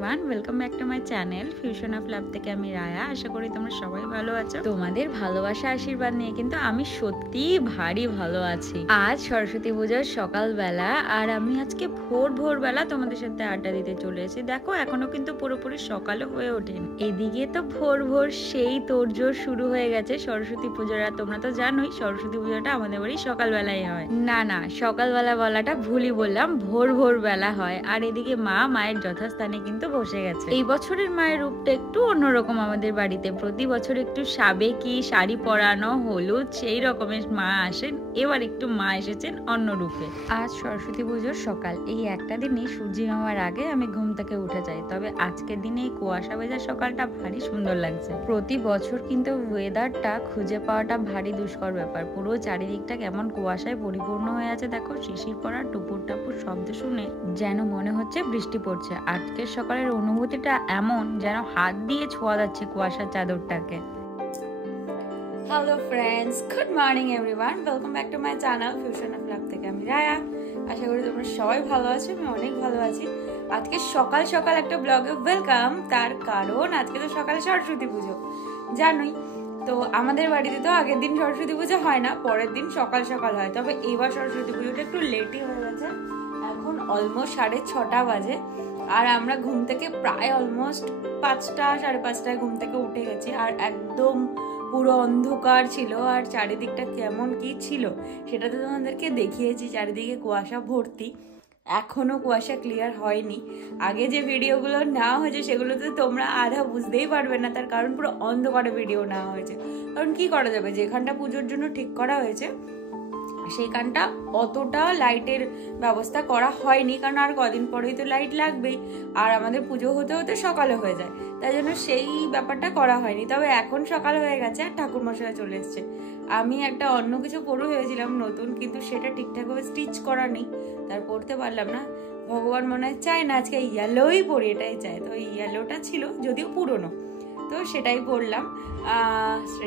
Everyone, welcome back to my channel fusion of love থেকে আমি রায়া। আশা করি তোমরা সবাই ভালো আছো। তোমাদের ভালোবাসা আশীর্বাদ নিয়ে কিন্তু আমি সত্যি ভারী ভালো আছি। আজ সরস্বতী পূজার সকালবেলা আর আমি আজকে ভোরবেলা তোমাদের সাথে আড্ডা দিতে চলে এসেছি। দেখো এখনো কিন্তু পুরোপুরি সকালও হয়ে ওঠেনি। এদিকে তো ভোর সেই তোড়জোড় শুরু হয়ে গেছে সরস্বতী পূজার। আর তোমরা তো জানোই সরস্বতী পূজাটা আমাদের বাড়ি সকালবেলায় হয়। না সকালবেলা বলাটা ভুলই বললাম, ভোর বেলা হয়। আর এদিকে মায়ের যথাস্থানে কিন্তু বসে গেছে। এই বছরের মায়ের রূপটা একটু অন্যরকম আমাদের বাড়িতে। প্রতি বছর একটু সাবেকি শাড়ি পরানো, হলুদ সেই রকমের মা আসেন, এবার একটু মা এসেছেন অন্য রূপে। আজ সরস্বতী পুজোর সকাল, এই একটা দিনই সূর্যি মামার আগে আমি ঘুম থেকে উঠে যাই। তবে আজকের দিনে এই কুয়াশা ভেজা সকালটা ভারী সুন্দর লাগছে। প্রতি বছর কিন্তু ওয়েদারটা খুঁজে পাওয়াটা ভারী দুষ্কর ব্যাপার। পুরো চারিদিকটা কেমন কুয়াশায় পরিপূর্ণ হয়ে আছে। দেখো শিশির পড়া টুপুর টাপুর শব্দ শুনে যেন মনে হচ্ছে বৃষ্টি পড়ছে। আজকের সকালের অনুভূতিটা এমন যেন হাত দিয়ে ছোঁয়া যাচ্ছে কুয়াশার চাদরটাকে। Hello friends, good morning everyone, welcome back to my channel fusion of love থেকে আমি রায়া। আশা করি তোমরা সবাই ভালো আছো, আমি অনেক ভালো আছি। আজকে সকাল একটা ব্লগে ওয়েলকাম। তার কারণ আজকে তো সকালে সরস্বতী পুজো, জানোই তো। আমাদের বাড়িতে তো আগের দিন সরস্বতী পুজো হয় না, পরের দিন সকাল হয়। তবে এবার সরস্বতী পুজোটা একটু লেটই হয়ে গেছে। এখন অলমোস্ট 6:30 বাজে। আর আমরা ঘুম থেকে প্রায় অলমোস্ট 5টা 5:30টায় ঘুম থেকে উঠে গেছি। আর একদম পুরো অন্ধকার ছিল। আর চারিদিকটা কেমন কি ছিল সেটা তো তোমাদেরকে দেখিয়েছি, চারিদিকে কুয়াশা ভর্তি। এখনো কুয়াশা ক্লিয়ার হয়নি। আগে যে ভিডিওগুলো নেওয়া হয়েছে সেগুলোতে তোমরা আধা বুঝতেই পারবে না, তার কারণ পুরো অন্ধকারে ভিডিও নেওয়া হয়েছে। কারণ কি করা যাবে, যেখানটা পুজোর জন্য ঠিক করা হয়েছে সেইখানটা অতটা লাইটের ব্যবস্থা করা হয়নি, কারণ আর কদিন পরেই তো লাইট লাগবেই। আর আমাদের পুজো হতে সকালে হয়ে যায়, তাই জন্য সেই ব্যাপারটা করা হয়নি। তবে এখন সকাল হয়ে গেছে আর ঠাকুরমশাই চলে এসছে। আমি একটা অন্য কিছু পরে হয়েছিলাম নতুন, কিন্তু সেটা ঠিকঠাকভাবে স্টিচ করা নেই, তার পরতে পারলাম না। ভগবান মনে হয় চায় না আজকে ইয়েলোই পরি, এটাই চায়। তো এই ইয়েলোটা ছিল যদিও পুরনো, তো সেটাই পরলাম।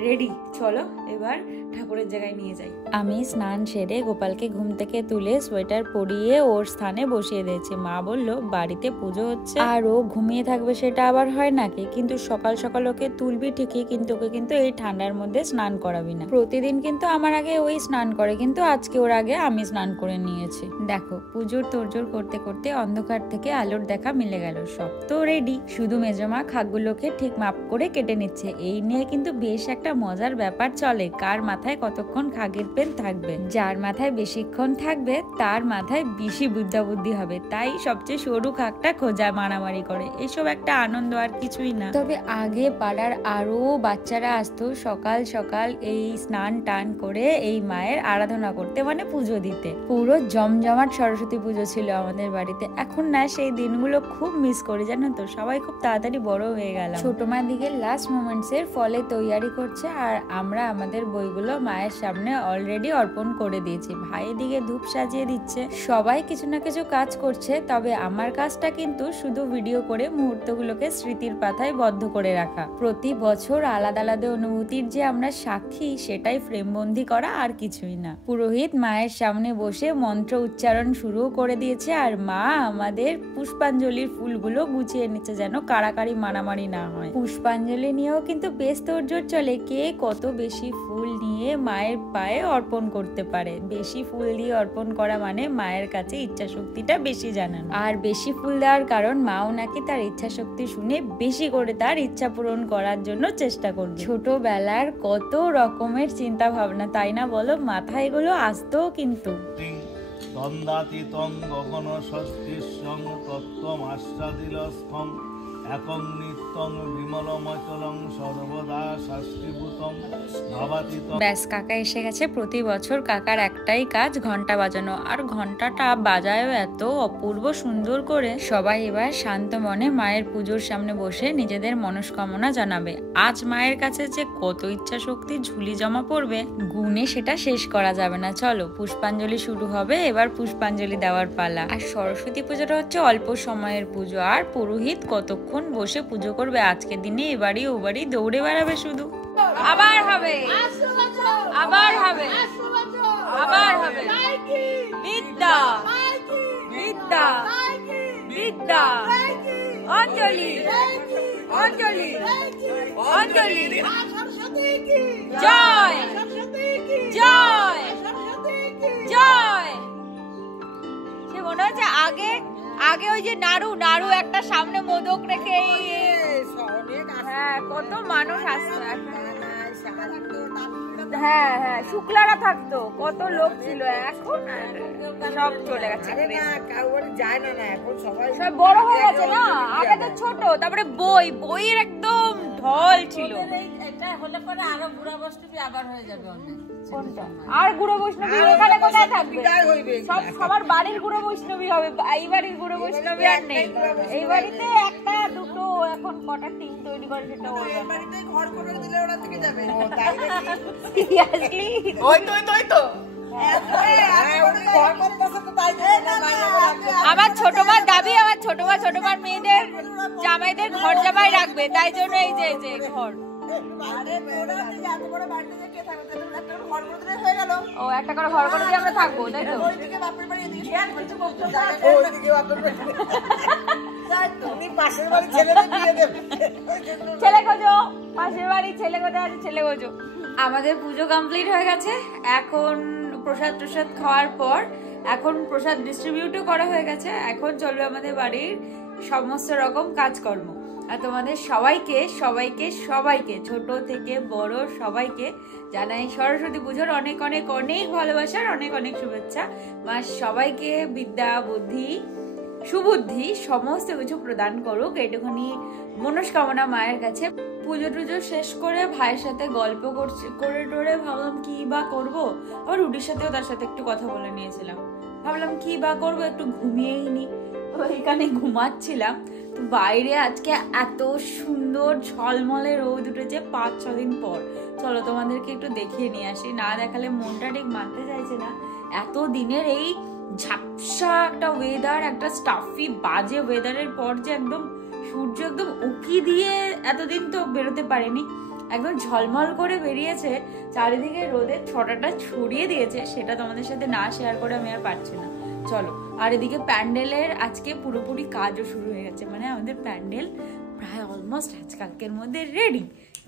রেডি, চলো এবার ঠাকুরের জায়গায় নিয়ে যাই। আমি স্নান সেরে গোপালকে ঘুম থেকে তুলে সোয়েটার পরিয়ে ওর স্থানে বসিয়ে দিয়েছি। মা বলল বাড়িতে পুজো হচ্ছে আর ও ঘুমিয়ে থাকবে, সেটা আবার হয় নাকি? কিন্তু সকাল ওকে তুলবি ঠিকই, কিন্তু ওকে কিন্তু এই ঠান্ডার মধ্যে স্নান করাবি না। প্রতিদিন কিন্তু আমার আগে ওই স্নান করে, কিন্তু আজকে ওর আগে আমি স্নান করে নিয়েছি। দেখো পুজোর তোড়জোড় করতে করতে অন্ধকার থেকে আলোর দেখা মিলে গেল। সব তো রেডি, শুধু মেজমা খাকগুলোকে ঠিক মাপ করে কেটে নিচ্ছে। এই নিয়ে কিন্তু বেশ একটা মজার ব্যাপার চলে, কার মাথায় কতক্ষণ খাগের পেন থাকবে। যার মাথায় বেশিক্ষণ থাকবে তার মাথায় বেশি বুদ্ধি হবে, তাই সবচেয়ে সরু খাকটা খোঁজা মারামারি করে। এসব একটা আনন্দ, আর কিছুই না। তবে আগে পাড়ার আরো বাচ্চারা আসতো সকাল এই স্নান টান করে এই মায়ের আরাধনা করতে, মানে পুজো দিতে। পুরো জমজমাট সরস্বতী পুজো ছিল আমাদের বাড়িতে। এখন না সেই দিনগুলো খুব মিস করি, জানো তো। সবাই খুব তাড়াতাড়ি বড় হয়ে গেল। ছোট মা দিকে লাস্ট মোমেন্টস এর ফলে তৈয়ারি করছে, আর আমরা আমাদের বইগুলো মায়ের সামনে অলরেডি অর্পণ করে দিয়েছি। ভাই দিকে ধূপ সাজিয়ে দিচ্ছে। সবাই কিছু না কিছু কাজ করছে, তবে আমার কাজটা কিন্তু শুধু ভিডিও করে মুহূর্তগুলোকে স্মৃতির পাতায় বদ্ধ করে রাখা। প্রতি বছর আলাদা অনুভূতির যে আমরা সাক্ষী, সেটাই ফ্রেমবন্দি করা, আর কিছুই না। পুরোহিত মায়ের সামনে বসে মন্ত্র উচ্চারণ শুরু করে দিয়েছে, আর মা আমাদের পুষ্পাঞ্জলির ফুলগুলো গুছিয়ে নিচ্ছে যেন কাড়াকাড়ি মারামারি না হয়। পুষ্পাঞ্জলি নিয়েও কিন্তু বেশ তোড়জোড় চলে, কে কত বেশি ফুল নিয়ে মায়ের পায়ে অর্পণ করতে পারে। বেশি ফুল দিয়ে অর্পণ করা মানে মায়ের কাছে ইচ্ছা শক্তিটা বেশি জানানো। আর বেশি ফুল দেওয়ার কারণ মাও নাকি তার ইচ্ছা শক্তি শুনে বেশি করে তার ইচ্ছা পূরণ করার জন্য চেষ্টা করবে। ছোটবেলার কত রকমের চিন্তা ভাবনা, তাই না বলো? মাথায় এগুলো আসতো কিন্তু। একং নিত্যং বিমলমচলং সর্বদা শাস্তিভূতং ভাবাতীতং। ব্যাস, কাকা এসে গেছে। প্রতি বছর কাকার একটাই কাজ, ঘন্টা বাজানো। আর ঘন্টাটা বাজায়ও এত অপূর্ব সুন্দর করে। সবাই এবার শান্ত মনে মায়ের পুজোর সামনে বসে নিজেদের মনস্কামনা জানাবে। আজ মায়ের কাছে যে কত ইচ্ছা শক্তি ঝুলি জমা পড়বে, গুণে সেটা শেষ করা যাবে না। চলো পুষ্পাঞ্জলি শুরু হবে, এবার পুষ্পাঞ্জলি দেওয়ার পালা। আর সরস্বতী পুজোটা হচ্ছে অল্প সময়ের পুজো, আর পুরোহিত কতক্ষণ বসে পুজো করবে। আজকের দিনে এবারই ওবারই দৌড়ে বেড়াবে শুধু। আবার হবে, আবার হবে, আবার হবে। বিদ্যা বিদ্যা বিদ্যা অঞ্জলি অঞ্জলি অঞ্জলি জয় জয় জয়। সে মনে হচ্ছে আগে আগে ওই যে নাড়ু নাড়ু একটা সামনে মোদক রেখে হ্যাঁ কত মানুষ আসতো। হ্যাঁ হ্যাঁ শুক্লারা থাকতো, কত লোক ছিল, এখন সব চলে গেছে, যায় না না, এখন সবাই সব বড় হয়ে গেছে না, আগে তো ছোট। তারপরে বইয়ের একদম ঢল ছিল। এটা হলে পরে আরো বুড়া বৈষ্ণবী আবার হয়ে যাবে অনেক। আর বুড়ো বৈষ্ণবী এখানে কোথায় থাকবে? সবার বাড়ির বুড়ো বৈষ্ণবী হবে, এই বাড়ির বুড়ো বৈষ্ণবী আর নেই। এই বাড়িতে একটা দুটো এখন কটা টিম তৈরি করে সেটা ওই বাড়িতে ঘর করে দিলে ওরা থেকে যাবে। আমার ছোট মার দাবি, আমার ছোট মার মেয়েদের জামাইদের ঘর জামাই রাখবে, তাই জন্য এই যে ঘর। ও একটা করে ঘর করে দিয়ে আমরা থাকবো, তাই তো? ছেলে খোঁজো, পাশের বাড়ি ছেলে কোথায় আছে, ছেলে খোঁজো। আমাদের পুজো কমপ্লিট হয়ে গেছে। এখন প্রসাদ খাওয়ার পর এখন প্রসাদ ডিস্ট্রিবিউটও করা হয়ে গেছে। এখন চলবে আমাদের বাড়ির সমস্ত রকম কাজকর্ম। আর তোমাদের সবাইকে সবাইকে সবাইকে ছোট থেকে বড় সবাইকে জানাই সরস্বতী পুজোর অনেক অনেক অনেক ভালোবাসার অনেক অনেক শুভেচ্ছা। মা সবাইকে বিদ্যা বুদ্ধি সুবুদ্ধি সমস্ত কিছু প্রদান করুক, এইটুকুনি মনস্কামনা মায়ের কাছে। পুজো টুজো শেষ করে ভাইয়ের সাথে গল্প করে ভাবলাম কি বা করবো। আবার রুটির সাথেও তার সাথে একটু কথা বলে নিয়েছিলাম, ভাবলাম কি বা করবো, একটু ঘুমিয়েই নি। ওইখানে ঘুমাচ্ছিলাম, তো বাইরে আজকে এত সুন্দর ঝলমলে রোদ উঠেছে 5-6 দিন পর। চলো তোমাদেরকে একটু দেখিয়ে নিয়ে আসি, না দেখালে মনটা ঠিক মানতে চাইছে না। এত দিনের এই ঝাপসা একটা ওয়েদার, একটা স্টাফি বাজে ওয়েদারের পর যে একদম সূর্য একদম উকি দিয়ে এতদিন তো বেরোতে পারেনি, একদম ঝলমল করে বেরিয়েছে, চারিদিকে রোদের ছটাটা ছড়িয়ে দিয়েছে, সেটা তোমাদের সাথে না শেয়ার করে আমি আর পারছি না। চলো, আর এদিকে প্যান্ডেলের আজকে পুরোপুরি কাজও শুরু হয়ে গেছে, মানে আমাদের প্যান্ডেল প্রায় অলমোস্ট আজকালকের মধ্যে রেডি।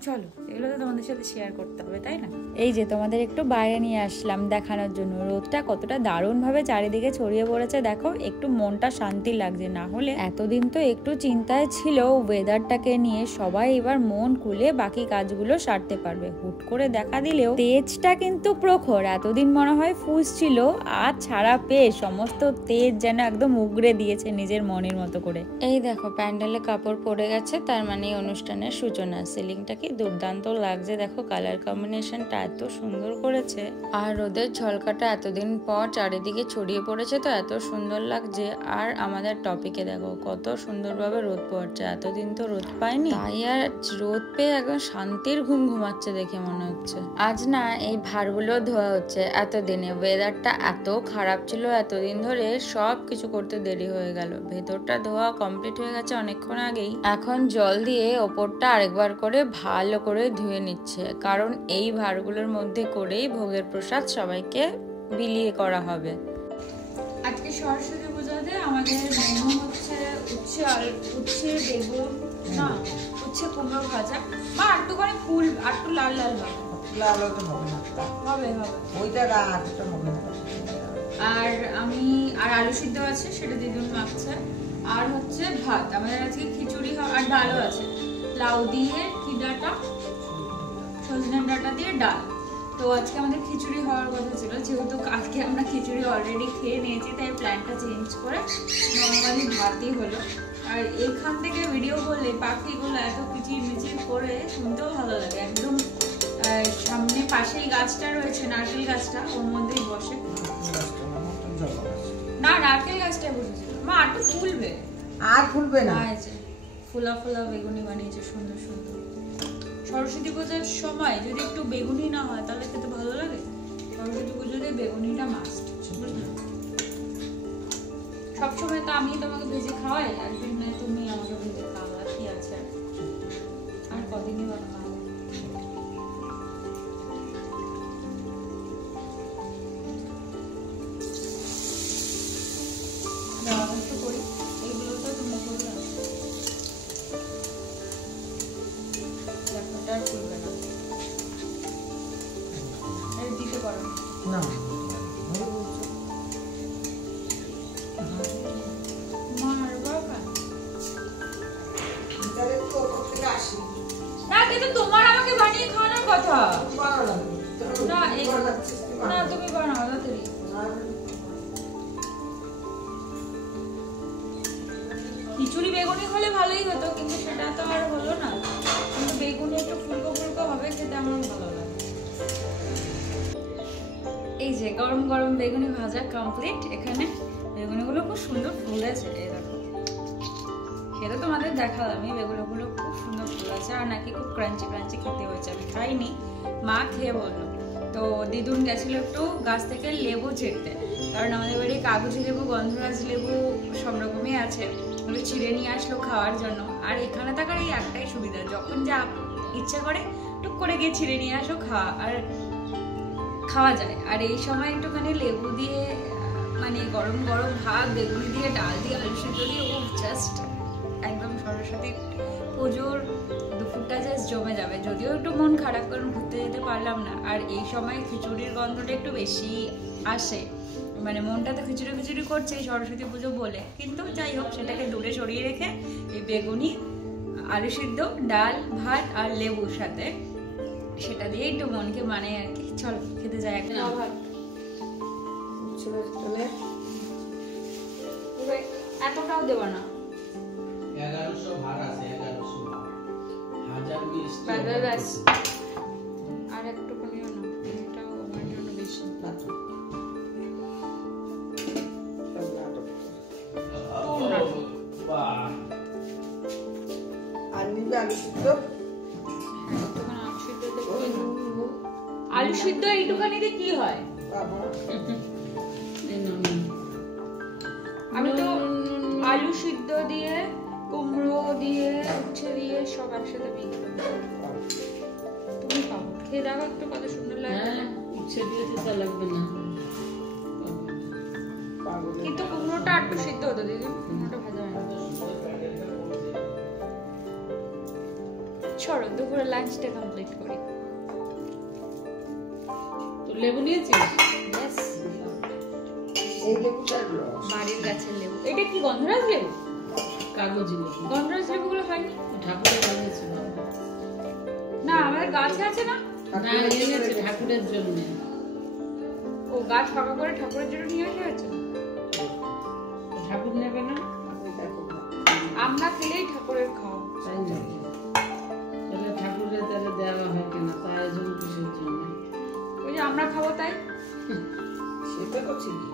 চলো, এগুলো তো তোমাদের সাথে শেয়ার করতে হবে, তাই না? এই যে তোমাদের একটু বাইরে নিয়ে আসলাম দেখানোর জন্য রোদটা কতটা দারুণ ভাবে চারিদিকে ছড়িয়ে পড়েছে। দেখো, একটু মনটা শান্তি লাগছে, না হলে এতদিন তো একটু চিন্তায় ছিল ওয়েদারটাকে নিয়ে। সবাই এবার মন খুলে বাকি কাজগুলো সারতে পারবে। হুট করে দেখা দিলেও তেজটা কিন্তু প্রখর। এতদিন মনে হয় ফুস ছিল, আর ছাড়া পেয়ে সমস্ত তেজ যেন একদম উগড়ে দিয়েছে নিজের মনের মতো করে। এই দেখো, প্যান্ডেলে কাপড় পরে গেছে, তার মানে অনুষ্ঠানের সূচনা। সিলিংটা কি দুর্দান্ত লাগছে, দেখো কালার কম্বিনেশনটা এত সুন্দর করেছে। আর রোদের ঝলকাটা এতদিন পর চারিদিকে ছড়িয়ে পড়েছে, তো এত সুন্দর লাগছে। আর আমাদের টপিকে দেখো কত সুন্দরভাবে রোদ পড়ছে, এতদিন তো রোদ পাইনি, তাই আর রোদ পেয়ে একদম শান্তির ঘুম ঘুমাচ্ছে দেখে মনে হচ্ছে। আজ না এই ভারগুলো ধোয়া হচ্ছে। এতদিনে ওয়েদারটা এত খারাপ ছিল, এতদিন ধরে সব কিছু করতে দেরি হয়ে গেল। ভেতরটা ধোয়া কমপ্লিট হয়ে গেছে অনেকক্ষণ আগেই। এখন জল দিয়ে ওপরটা আরেকবার করে ভালো করে ধুয়ে নিচ্ছে, কারণ এই ভাঁড়গুলোর মধ্যে করেই ভোগের প্রসাদ সবাইকে বিলিয়ে করা হবে। আজকে সরস্বতী পূজাতে আমাদের মেনু হচ্ছে উচ্ছে বেগুন না উচ্ছে কুমড়ো ভাজা। মা একটুখানি ফুল আর একটু লাল লাল হবে, লাল হতে হবে না, হবে ওইটা রাতটা হবে না। আর আমি আর আলু সিদ্ধ আছে, সেটা দিদুন মাখছে। আর হচ্ছে ভাত, আমাদের আজকে খিচুড়ি আর ডালও আছে, লাউ দিয়ে কি ডাটা, সজনে ডাটা দিয়ে ডাল। তো আজকে আমাদের খিচুড়ি হওয়ার কথা ছিল, যেহেতু আজকে আমরা খিচুড়ি অলরেডি খেয়ে নিয়েছি, তাই প্ল্যানটা চেঞ্জ করে নর্মালি ভাতই হলো। আর এখান থেকে ভিডিও করলে পাখিগুলো এত কিচির মিচির করে শুনতেও ভালো লাগে। একদম সামনে পাশেই গাছটা রয়েছে, নারকেল গাছটা, ওর মধ্যেই বসে। না, নারকেল গাছটাই বসেছিল। মা একটু ফুলবে, আর ফুলবে না, ফুলা ফুলা বেগুনি বানিয়েছে সুন্দর সুন্দর। সরস্বতী পূজার সময় যদি একটু বেগুনি না হয় তাহলে খেতে ভালো লাগে। সরস্বতী পুজোতে বেগুনিটা মাস্ট, বুঝলে? সবসময় তো আমি তোমাকে ভেজে খাওয়াই, একদিন না তুমি আমাকে ভেজে খাওয়া, কি আছে আর কদিনই বা খাওয়া। একটু করি, এইগুলো তো তুমি করবে। না কিন্তু তোমার আমাকে বানিয়ে খাওয়ানোর কথা না। না তুমি বানাও তাড়াতাড়ি। খিচুড়ি বেগুনি হলে ভালোই হতো, কিন্তু সেটা তো আর হলো না। কিন্তু বেগুনি একটু ফুলকো ফুলকো হবে, খেতে আমার ভালো লাগে। এই যে গরম গরম বেগুনি ভাজা কমপ্লিট। এখানে বেগুনিগুলো খুব সুন্দর ফুলেছে, এই দেখো। সেটা তোমাদের দেখালাম, বেগুনিগুলো খুব সুন্দর ফুলেছে আর নাকি খুব ক্রাঞ্চি ক্রাঞ্চি খেতে হয়েছে। আমি খাইনি, মা খেয়ে বললো। তো দিদুন গেছিল একটু গাছ থেকে লেবু ছিঁড়তে, কারণ আমাদের বাড়ি কাগজি লেবু, গন্ধরাজ লেবু সব রকমই আছে। ওগুলো ছিঁড়ে নিয়ে আসলো খাওয়ার জন্য। আর এখানে থাকার এই একটাই সুবিধা, যখন যা ইচ্ছা করে টুক করে গিয়ে ছিঁড়ে নিয়ে আসো, খাওয়া যায়। আর এই সময় একটুখানি লেবু দিয়ে মানে গরম গরম ভাত, বেগুনি দিয়ে, ডাল দিয়ে, আলু সিদ্ধ দিয়ে, ও জাস্ট একদম সরস্বতী পুজোর দুপুরটা জাস্ট জমে যাবে। যদিও একটু মন খারাপ, কারণ ঘুরতে যেতে পারলাম না। আর এই সময় খিচুড়ির গন্ধটা একটু বেশি আসে, মানে মনটা তো খিচুড়ি খিচুড়ি করছে সরস্বতী পুজো বলে। কিন্তু যাই হোক, সেটাকে দূরে সরিয়ে রেখে এই বেগুনি, আলু সিদ্ধ, ডাল, ভাত আর লেবুর সাথে সেটা দিয়ে একটু মনকে মানে আর কি। চলো খেতে যাই একটা। এতটাও দেবো না, 1100 ভাড়া আছে, 1100 আর একটুখানি না, এটাও আমার জন্য বেশি। আলু সিদ্ধ এইটুখানি দিয়ে কি হয়? আমি তো আলু সিদ্ধ দিয়ে, কুমড়ো দিয়ে, উচ্ছে দিয়ে সব একসাথে মিক্স করে। তুমি খাবো, খেয়ে দেখো একটু কত সুন্দর লাগে। উচ্ছে দিয়ে তো লাগবে না, কিন্তু কুমড়োটা একটু সিদ্ধ হতো দিদি, কুমড়োটা ভাজা হয় না। চলো দুপুরে লাঞ্চটা কমপ্লিট করি। তো লেবু নিয়েছিস? ইয়েস, এই লেবুটা বাড়ির গাছের লেবু। এটা কি গন্ধরাজ লেবু? কাগজি লেবু। গন্ধরাজ লেবুগুলো হয়নি? ঠাকুরের বানিয়েছে না, আমাদের গাছে আছে না। না, এনেছে ঠাকুরের জন্য। ও গাছ ফাঁকা করে ঠাকুরের জন্য নিয়ে আসা হয়েছে। ঠাকুর নেবে না, আমরা খেলেই ঠাকুরের খাওয়া। তাই না? তাহলে ঠাকুরের তাহলে দেওয়া হয় কেন? তার আয়োজন কিসের জন্য? ওই যে আমরা খাবো তাই। সেটা করছি কি?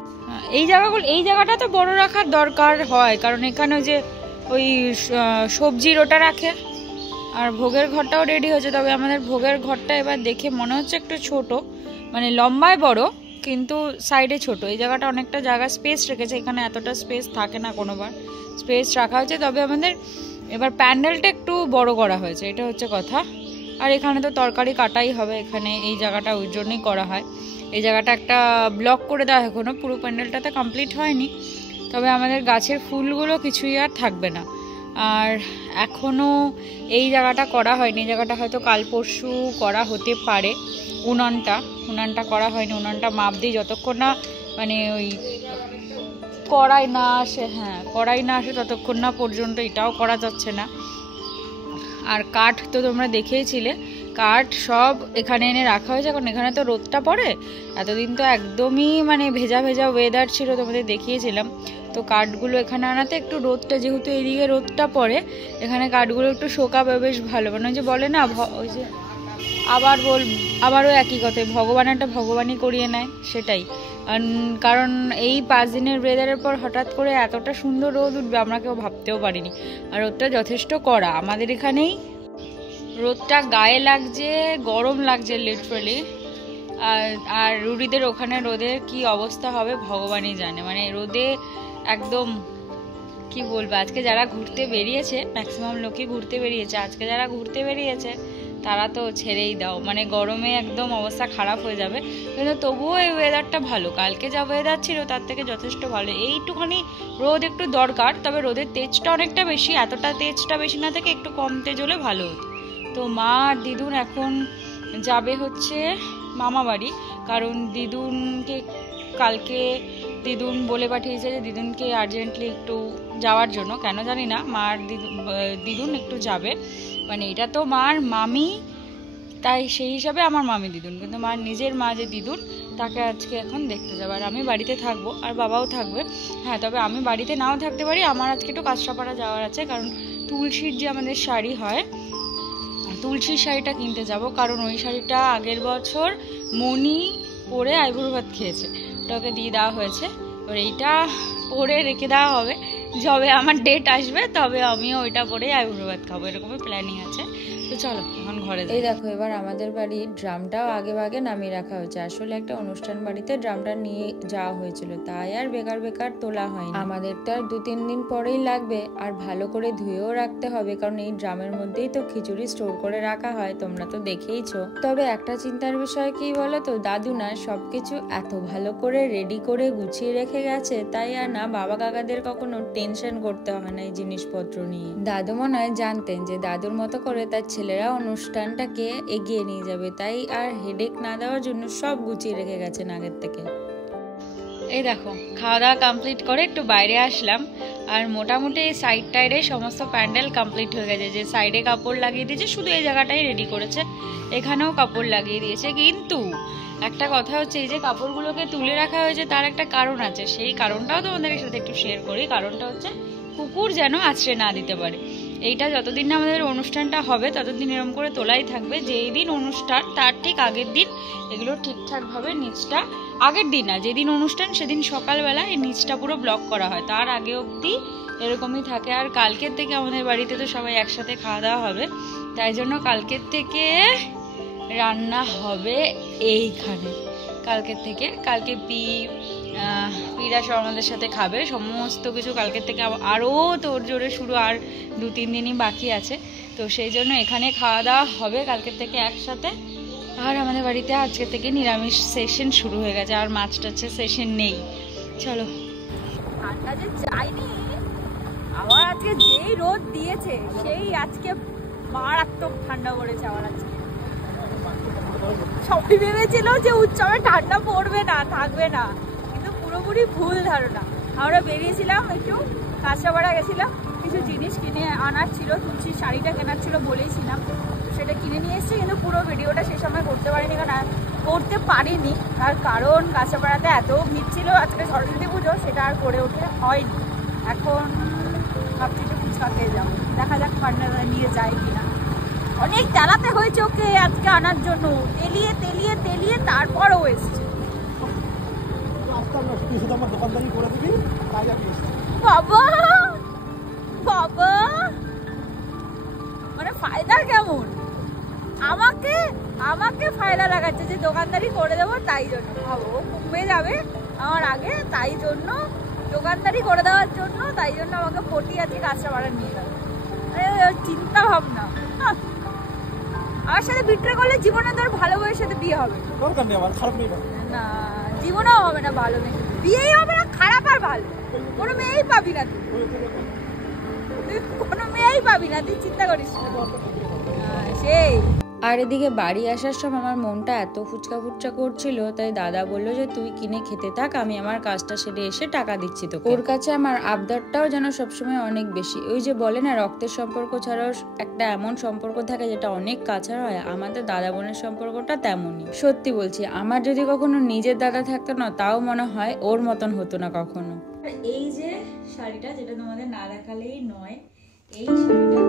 এই জায়গাটা তো বড় রাখার দরকার হয়, কারণ এখানে যে ওই সবজির ওটা রাখে। আর ভোগের ঘরটাও রেডি হয়েছে, তবে আমাদের ভোগের ঘরটা এবার দেখে মনে হচ্ছে একটু ছোট, মানে লম্বায় বড় কিন্তু সাইডে ছোট। এই জায়গাটা অনেকটা জায়গা স্পেস রেখেছে, এখানে এতটা স্পেস থাকে না কোনোবার, স্পেস রাখা হয়েছে। তবে আমাদের এবার প্যান্ডেলটা একটু বড় করা হয়েছে, এটা হচ্ছে কথা। আর এখানে তো তরকারি কাটাই হবে, এখানে এই জায়গাটা ওই জন্যই করা হয়। এই জায়গাটা একটা ব্লক করে দেওয়া, এখনো পুরো প্যান্ডেলটাতে কমপ্লিট হয়নি। তবে আমাদের গাছের ফুলগুলো কিছুই আর থাকবে না। আর এখনও এই জায়গাটা করা হয়নি, এই জায়গাটা হয়তো কাল পরশু করা হতে পারে। উনানটা করা হয়নি, উনানটা মাপ দিই যতক্ষণ না মানে ওই কড়াই না আসে, কড়াই না আসে ততক্ষণ না পর্যন্ত এটাও করা যাচ্ছে না। আর কাঠ তো তোমরা দেখেইছিলে, কাঠ সব এখানে এনে রাখা হয়েছে, কারণ এখানে তো রোদটা পড়ে। এতদিন তো একদমই মানে ভেজা ভেজা ওয়েদার ছিল, তোমাদের দেখিয়েছিলাম। তো কাঠগুলো এখানে আনাতে একটু রোদটা, যেহেতু এইদিকে রোদটা পড়ে, এখানে কাঠগুলো একটু শোকাবে বেশ ভালো। মানে ওই যে বলে না, ওই যে আবারও একই কথাই, ভগবানেরটা ভগবানই করিয়ে নেয়, সেটাই। কারণ এই 5 দিনের ওয়েদারের পর হঠাৎ করে এতটা সুন্দর রোদ উঠবে আমরা কেউ ভাবতেও পারিনি। আর রোদটা যথেষ্ট কড়া, আমাদের এখানেই রোদটা গায়ে লাগছে, গরম লাগছে লিটারালি। আর রুড়িদের ওখানে রোদের কি অবস্থা হবে ভগবানই জানে, মানে রোদে একদম কি বলবো। আজকে যারা ঘুরতে বেরিয়েছে, ম্যাক্সিমাম লোকই ঘুরতে বেরিয়েছে, আজকে যারা ঘুরতে বেরিয়েছে তারা তো ছেড়েই দাও, মানে গরমে একদম অবস্থা খারাপ হয়ে যাবে। কিন্তু তবুও এই ওয়েদারটা ভালো, কালকে যা ওয়েদার ছিল তার থেকে যথেষ্ট ভালো। এইটুখানি রোদ একটু দরকার, তবে রোদের তেজটা অনেকটা বেশি, এতটা তেজটা বেশি না থেকে একটু কম তেজ হলে ভালো হতো। তো মা আর দিদুন এখন যাবে হচ্ছে মামা বাড়ি, কারণ দিদুনকে কালকে দিদুন বলে পাঠিয়েছে যে দিদুনকে আর্জেন্টলি একটু যাওয়ার জন্য, কেন জানি না, মা আর দিদুন একটু যাবে। মানে এটা তো মার মামি, তাই সেই হিসাবে আমার মামি দিদুন, কিন্তু মার নিজের মা যে দিদুন তাকে আজকে এখন দেখতে যাবো। আর আমি বাড়িতে থাকবো আর বাবাও থাকবে। হ্যাঁ, তবে আমি বাড়িতে নাও থাকতে পারি, আমার আজকে একটু কাঁচরাপাড়া যাওয়ার আছে, কারণ তুলসীর যে আমাদের শাড়ি হয়, তুলসীর শাড়িটা কিনতে যাব। কারণ ওই শাড়িটা আগের বছর মণি পরে আইবুড়ো ভাত খেয়েছে, ওটাকে দিয়ে দেওয়া হয়েছে। এবার এইটা পরে রেখে দেওয়া হবে, যবে আমার ডেট আসবে তবে আমিও ওইটা পরেই আইবুড়ো ভাত খাবো, এরকমই প্ল্যানিং আছে। তো চলো এখন ঘরে যাই। এই দেখো, এবার আমাদের বাড়ির ড্রামটাও আগে ভাগে নামিয়ে রাখা হয়েছে। আসলে একটা অনুষ্ঠান বাড়িতে ড্রামটা নিয়ে যাওয়া হয়েছিল, তাই আর বেকার বেকার তোলা হয়নি। আমাদের তো আর 2-3 দিন পরেই লাগবে, আর ভালো করে ধুয়েও রাখতে হবে, কারণ এই ড্রামের মধ্যেই তো খিচুড়ি স্টোর করে রাখা হয়, তোমরা তো দেখেইছো। তবে একটা চিন্তার বিষয় কি বলো তো, দাদু না সবকিছু এত ভালো করে রেডি করে গুছিয়ে রেখে গেছে, তাই আর না বাবা কাকাদের কখনো টেনশন করতে হয় না এই জিনিসপত্র নিয়ে। দাদু মনে হয় জানতেন যে দাদুর মতো করে তার ছেলেরা অনুষ্ঠানটাকে এগিয়ে নিয়ে যাবে, তাই আর হেডেক না দেওয়ার জন্য সব গুছিয়ে রেখে গেছেন আগের থেকে। এই দেখো, খাওয়া দাওয়া কমপ্লিট করে একটু বাইরে আসলাম, আর মোটামুটি এই সাইড টাইডে সমস্ত প্যান্ডেল কমপ্লিট হয়ে গেছে। যে সাইডে কাপড় লাগিয়ে দিয়েছে, শুধু এই জায়গাটাই রেডি করেছে, এখানেও কাপড় লাগিয়ে দিয়েছে। কিন্তু একটা কথা হচ্ছে, এই যে কাপড়গুলোকে তুলে রাখা হয়েছে তার একটা কারণ আছে, সেই কারণটাও তোমাদের সাথে একটু শেয়ার করি। কারণটা হচ্ছে কুকুর যেন আছড়ে না দিতে পারে। এইটা যতদিন না আমাদের অনুষ্ঠানটা হবে ততদিন এরকম করে তোলাই থাকবে। যেই দিন অনুষ্ঠান তার ঠিক আগের দিন এগুলো ঠিকঠাকভাবে নিচটা, আগের দিন না, যেদিন অনুষ্ঠান সেদিন সকালবেলা এই নিচটা পুরো ব্লক করা হয়, তার আগে অবধি এরকমই থাকে। আর কালকের থেকে আমাদের বাড়িতে তো সবাই একসাথে খাওয়া দাওয়া হবে, তাই জন্য কালকের থেকে রান্না হবে এইখানে। কালকের থেকে, কালকে পিরা সব আমাদের সাথে খাবে, সমস্ত কিছু কালকের থেকে আরও তোড় জোরে শুরু, আর 2-3 দিনই বাকি আছে। তো সেই জন্য এখানে খাওয়া দাওয়া হবে কালকের থেকে একসাথে। আর আমাদের বাড়িতে আজকে থেকে নিরামিষ সেশন শুরু হয়ে গেছে, আর মাছ টাছের সেশন নেই। চলো। ঠান্ডা যে যায়নি, আবার আজকে যেই রোদ দিয়েছে সেই আজকে মারাত্মক ঠান্ডা পড়েছে। আবার আজকে সবাই ভেবেছিল যে উৎসবে ঠান্ডা পড়বে না, থাকবে না, কিন্তু পুরোপুরি ভুল ধারণা। আমরা বেরিয়েছিলাম, একটু কাঁচরাপাড়া গেছিলাম, কিছু জিনিস কিনে আনার ছিল, তুলসীর শাড়িটা কেনার ছিল বলেইছিলাম, সেটা কিনে নিয়ে এসেছি। কিন্তু পুরো ভিডিওটা সে সময় করতে পারিনি, তার কারণ কাঁচরাপাড়াতে এত ভিড় ছিল আজকে সরস্বতী পুজো, সেটা আর করে ওঠে হয়নি। এখন ভাবছি যে ফুচকা খেয়ে যাবো, দেখা যাক পার্টনাররা নিয়ে যায় কিনা। অনেক জ্বালাতে হয়েছে ওকে আজকে আনার জন্য, তেলিয়ে তেলিয়ে তেলিয়ে তারপরও এসছে। বাবা বাবা, মানে ফায়দা কেমন, আমাকে আমাকে ফায়দা লাগাচ্ছে যে দোকানদারি করে দেবো, তাই জন্য ভাবো কমে যাবে আমার আগে, তাই জন্য দোকানদারি করে দেওয়ার জন্য, তাই জন্য আমাকে পটি আছে কাঁচরাপাড়া নিয়ে গেল। চিন্তা ভাবনা, আমার সাথে বিট্রে করলে জীবনে তোর ভালো বউয়ের সাথে বিয়ে হবে না, জীবনেও হবে না ভালো মেয়ে, বিয়েই হবে না, খারাপ আর ভালো কোনো মেয়েই পাবি না, তুই কোনো মেয়েই পাবি না, তুই চিন্তা করিস সেই। আর এদিকে বাড়ি আসার সময় আমার মনটা এত ফুচকা ফুচকা করছিল, তাই দাদা বললো যে তুই কিনে খেতে থাক, আমি আমার কাজটা সেরে এসে টাকা দিচ্ছি তোকে। ওর কাছে আমার আবদারটাও যেন সবসময় অনেক বেশি। ওই যে বলে না, রক্তের সম্পর্ক ছাড়াও একটা এমন সম্পর্ক থাকে যেটা অনেক কাছের হয়, আমাদের দাদা বোনের সম্পর্কটা তেমনই। সত্যি বলছি, আমার যদি কখনো নিজের দাদা থাকতো না, তাও মনে হয় ওর মতন হতো না কখনো। এই যে শাড়িটা, যেটা তোমাদের না দেখালেই নয়, এই শাড়িটা